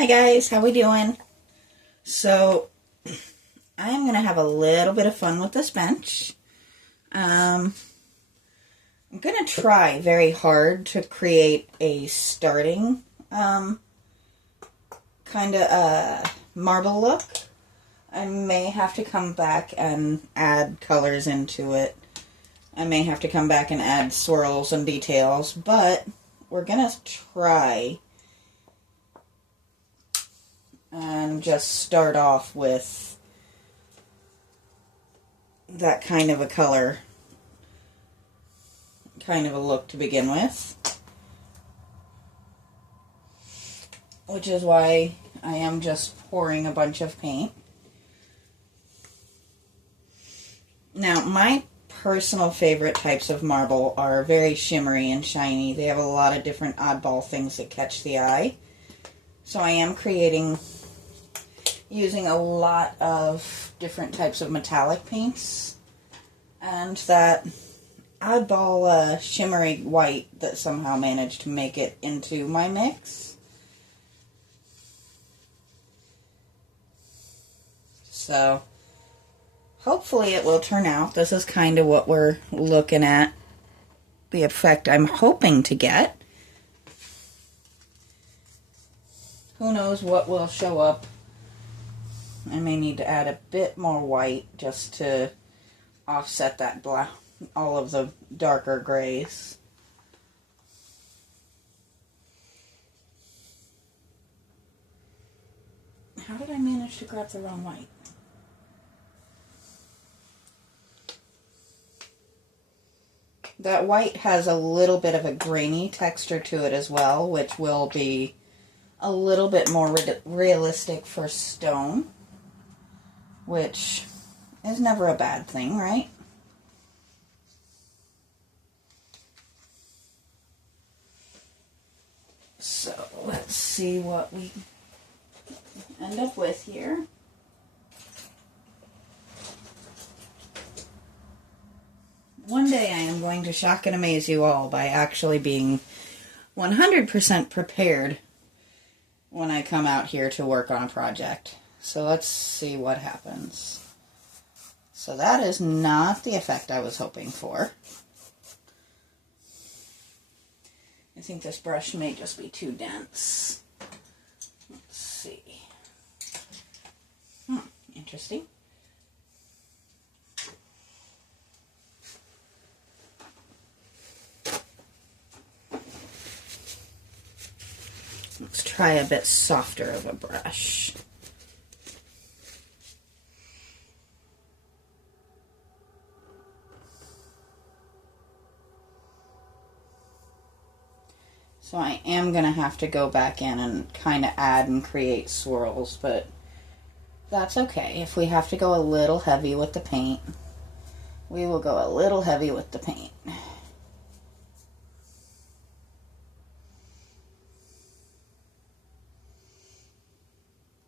Hi guys, how we doing? So, I am going to have a little bit of fun with this bench. I'm going to try very hard to create a starting kind of marble look. I may have to come back and add colors into it. I may have to come back and add swirls and details, but we're going to try and just start off with that kind of a color, kind of a look to begin with, which is why I am just pouring a bunch of paint. Now, my personal favorite types of marble are very shimmery and shiny. They have a lot of different oddball things that catch the eye. So I am using a lot of different types of metallic paints, and that oddball shimmery white that somehow managed to make it into my mix. So hopefully it will turn out. This is kind of what we're looking at, the effect I'm hoping to get. Who knows what will show up. I may need to add a bit more white just to offset that black, all of the darker grays. How did I manage to grab the wrong white? That white has a little bit of a grainy texture to it as well, which will be a little bit more realistic for stone, which is never a bad thing, right? So let's see what we end up with here. One day I am going to shock and amaze you all by actually being 100% prepared when I come out here to work on a project. So let's see what happens. So that is not the effect I was hoping for. I think this brush may just be too dense. Let's see. Interesting. Let's try a bit softer of a brush. So I am going to have to go back in and kind of add and create swirls, but that's okay. If we have to go a little heavy with the paint, we will go a little heavy with the paint.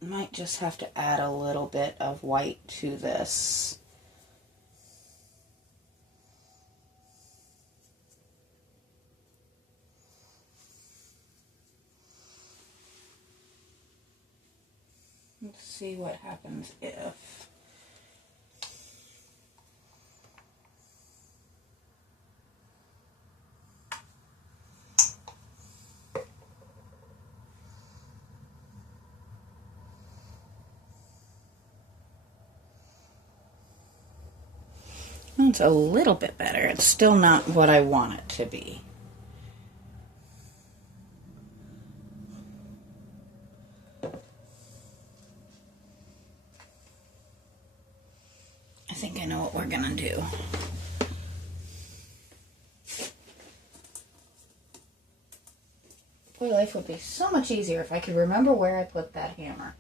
Might just have to add a little bit of white to this. Let's see what happens if. It's a little bit better. It's still not what I want it to be. I think I know what we're gonna do. Boy, life would be so much easier if I could remember where I put that hammer.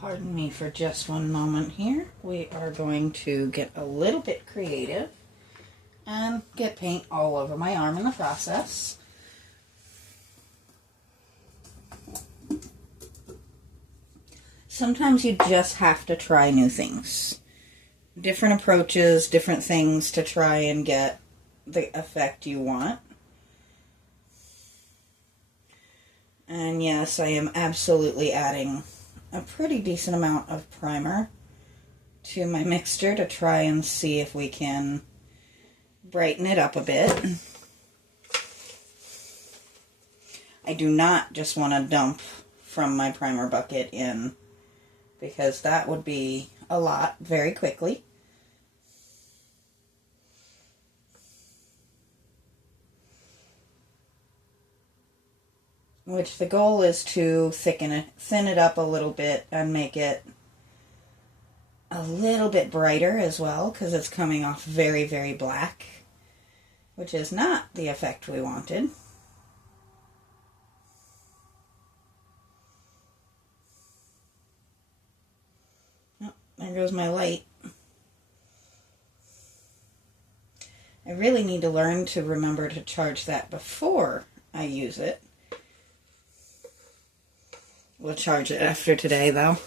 Pardon me for just one moment here. We are going to get a little bit creative and get paint all over my arm in the process. sometimes you just have to try new things. Different approaches, different things to try and get the effect you want. And yes, I am absolutely adding a pretty decent amount of primer to my mixture to try and see if we can brighten it up a bit. I do not just want to dump from my primer bucket in, because that would be a lot very quickly. Which the goal is to thin it up a little bit and make it a little bit brighter as well, because it's coming off very, very black, which is not the effect we wanted. Oh, there goes my light. I really need to learn to remember to charge that before I use it. We'll charge it after today, though.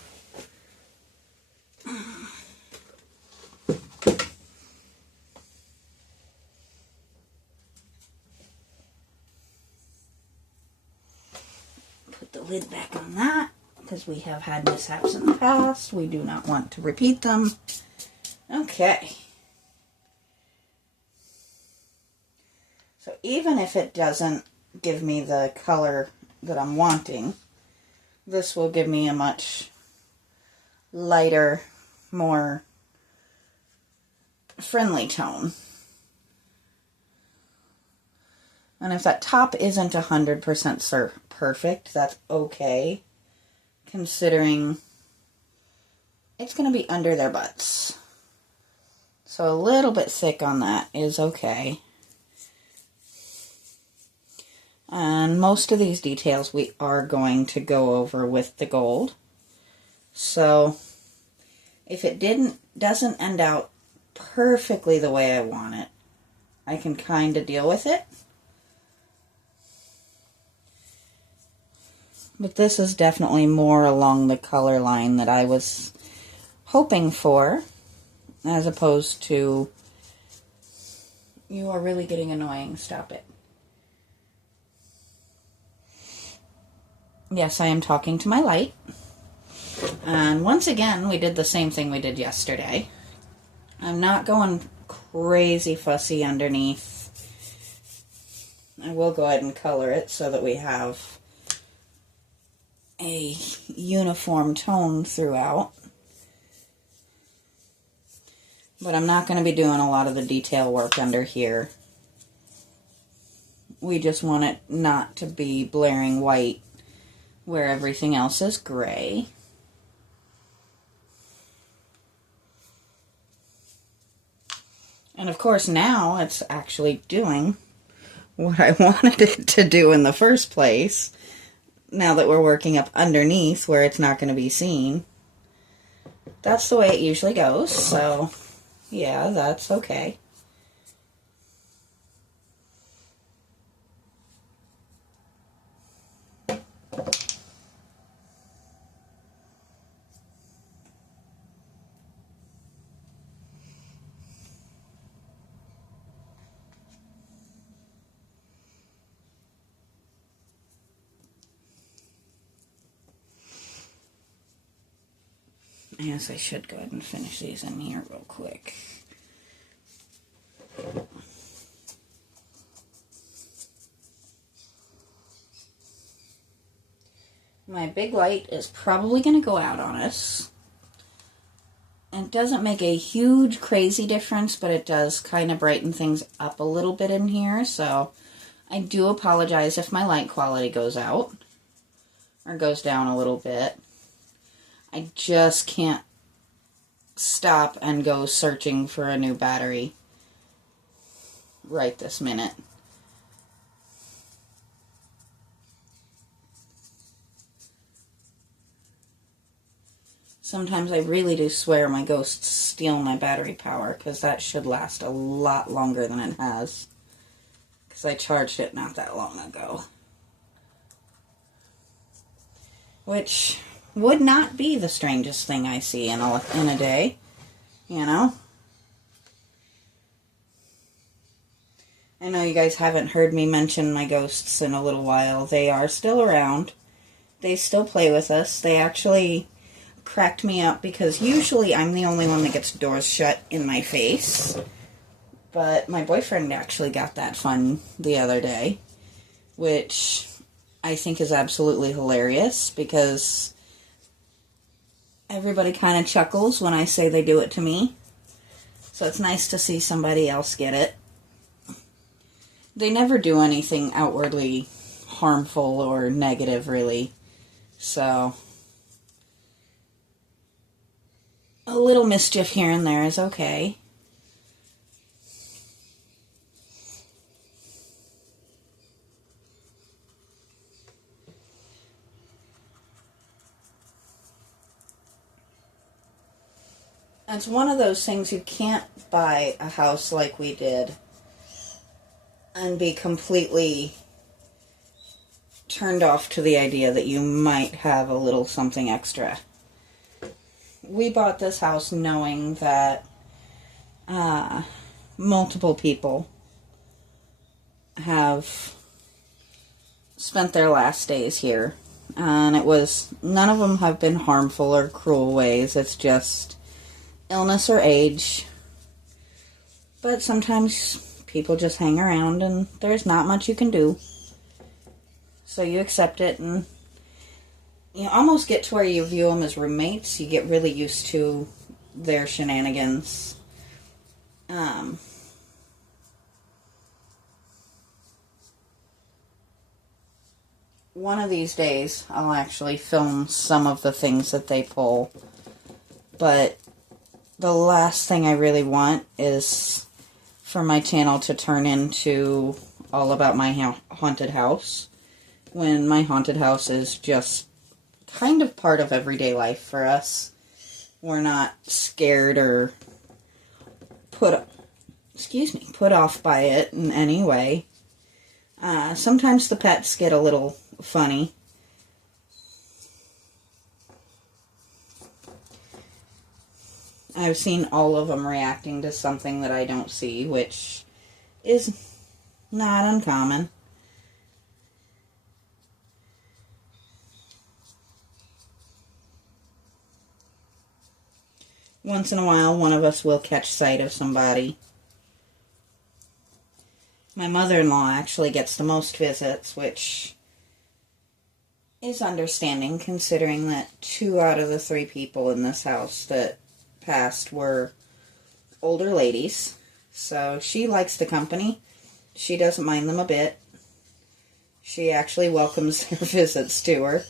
Put the lid back on that, because we have had mishaps in the past. We do not want to repeat them. Okay. So even if it doesn't give me the color that I'm wanting, this will give me a much lighter, more friendly tone. And if that top isn't 100% perfect, that's okay, considering it's going to be under their butts. So a little bit thick on that is okay. And most of these details we are going to go over with the gold. So if it doesn't end out perfectly the way I want it, I can kind of deal with it. But this is definitely more along the color line that I was hoping for, as opposed to, you are really getting annoying, stop it. Yes, I am talking to my light. And once again, we did the same thing we did yesterday. I'm not going crazy fussy underneath. I will go ahead and color it so that we have a uniform tone throughout. But I'm not going to be doing a lot of the detail work under here. We just want it not to be blaring white where everything else is gray. And of course now it's actually doing what I wanted it to do in the first place, now that we're working up underneath where it's not going to be seen. That's the way it usually goes, so yeah, that's okay. Yes, I should go ahead and finish these in here real quick. My big light is probably going to go out on us. It doesn't make a huge crazy difference, but it does kind of brighten things up a little bit in here, so I do apologize if my light quality goes out or goes down a little bit. I just can't stop and go searching for a new battery right this minute. Sometimes I really do swear my ghosts steal my battery power, because that should last a lot longer than it has, because I charged it not that long ago. Which, would not be the strangest thing I see in a day, you know? I know you guys haven't heard me mention my ghosts in a little while. They are still around. They still play with us. They actually cracked me up because usually I'm the only one that gets doors shut in my face. But my boyfriend actually got that fun the other day, which I think is absolutely hilarious because everybody kind of chuckles when I say they do it to me. So it's nice to see somebody else get it. They never do anything outwardly harmful or negative, really. So, a little mischief here and there is okay. It's one of those things you can't buy a house like we did and be completely turned off to the idea that you might have a little something extra. We bought this house knowing that multiple people have spent their last days here. And none of them have been harmful or cruel ways. It's just illness or age. But sometimes people just hang around and there's not much you can do. So you accept it and you almost get to where you view them as roommates. You get really used to their shenanigans. One of these days I'll actually film some of the things that they pull. But the last thing I really want is for my channel to turn into all about my haunted house, when my haunted house is just kind of part of everyday life for us. We're not scared or put off by it in any way. Sometimes the pets get a little funny. I've seen all of them reacting to something that I don't see, which is not uncommon. Once in a while, one of us will catch sight of somebody. My mother-in-law actually gets the most visits, which is understanding considering that 2 out of the 3 people in this house that passed were older ladies. So she likes the company. She doesn't mind them a bit. She actually welcomes their visits to her.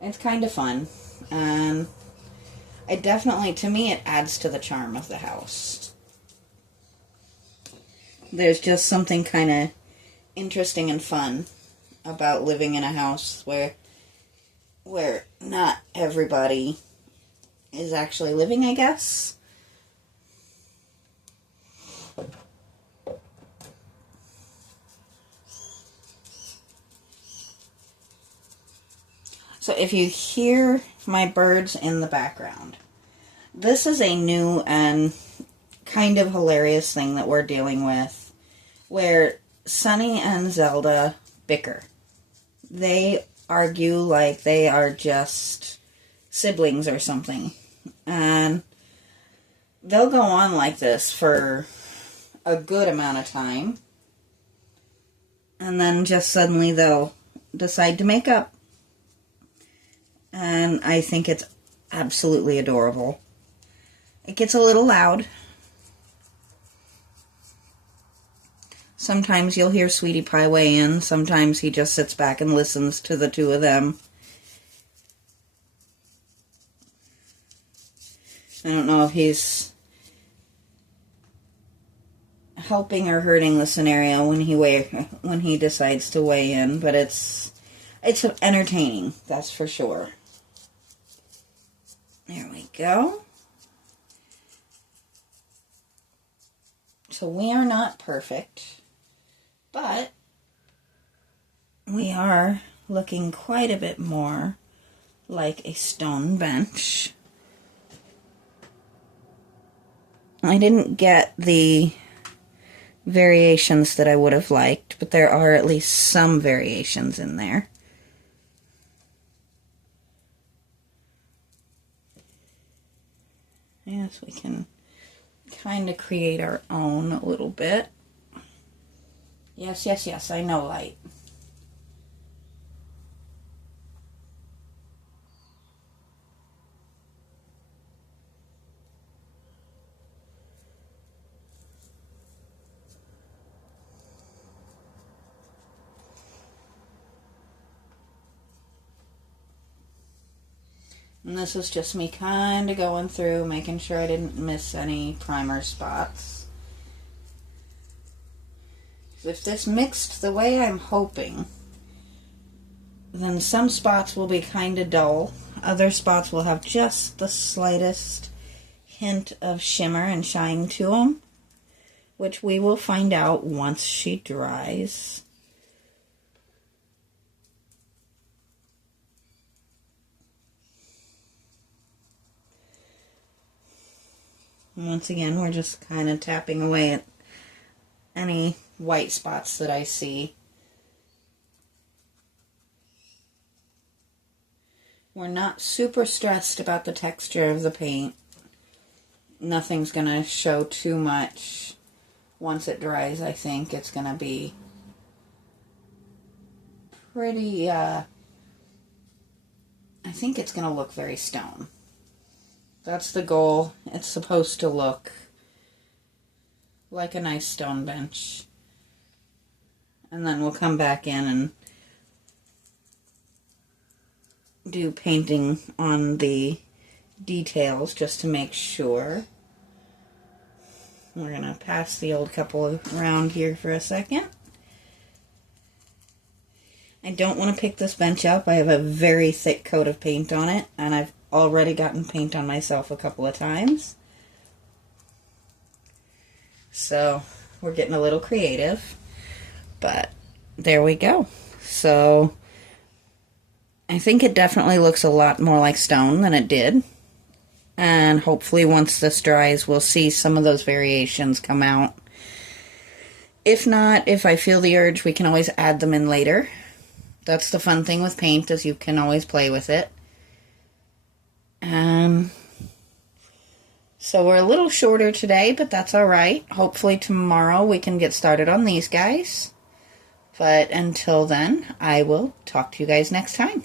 It's kind of fun. And to me, it adds to the charm of the house. There's just something kind of interesting and fun about living in a house where not everybody is actually living, I guess. So if you hear my birds in the background, this is a new and kind of hilarious thing that we're dealing with, where Sunny and Zelda bicker. They argue like they are just siblings or something. And they'll go on like this for a good amount of time. And then just suddenly they'll decide to make up. And I think it's absolutely adorable. It gets a little loud. Sometimes you'll hear Sweetie Pie weigh in. Sometimes he just sits back and listens to the 2 of them. I don't know if he's helping or hurting the scenario when he decides to weigh in, but it's entertaining, that's for sure. There we go. So we are not perfect, but are looking quite a bit more like a stone bench. I didn't get the variations that I would have liked, but there are at least some variations in there. Yes, we can kind of create our own a little bit. Yes, yes, yes, I know, light. And this is just me kind of going through, making sure I didn't miss any primer spots. If this mixed the way I'm hoping, then some spots will be kind of dull. Other spots will have just the slightest hint of shimmer and shine to them, which we will find out once she dries. And once again, we're just kind of tapping away at any white spots that I see. We're not super stressed about the texture of the paint. Nothing's going to show too much. Once it dries, I think it's going to be pretty, I think it's going to look very stone. That's the goal. It's supposed to look like a nice stone bench. And then we'll come back in and do painting on the details just to make sure. We're going to pass the old couple around here for a second. I don't want to pick this bench up. I have a very thick coat of paint on it, and I've already gotten paint on myself a couple of times. So we're getting a little creative, but there we go. So I think it definitely looks a lot more like stone than it did. And hopefully once this dries, we'll see some of those variations come out. If not, if I feel the urge, we can always add them in later. That's the fun thing with paint, is you can always play with it. So we're a little shorter today, but that's alright. Hopefully tomorrow we can get started on these guys. But until then, I will talk to you guys next time.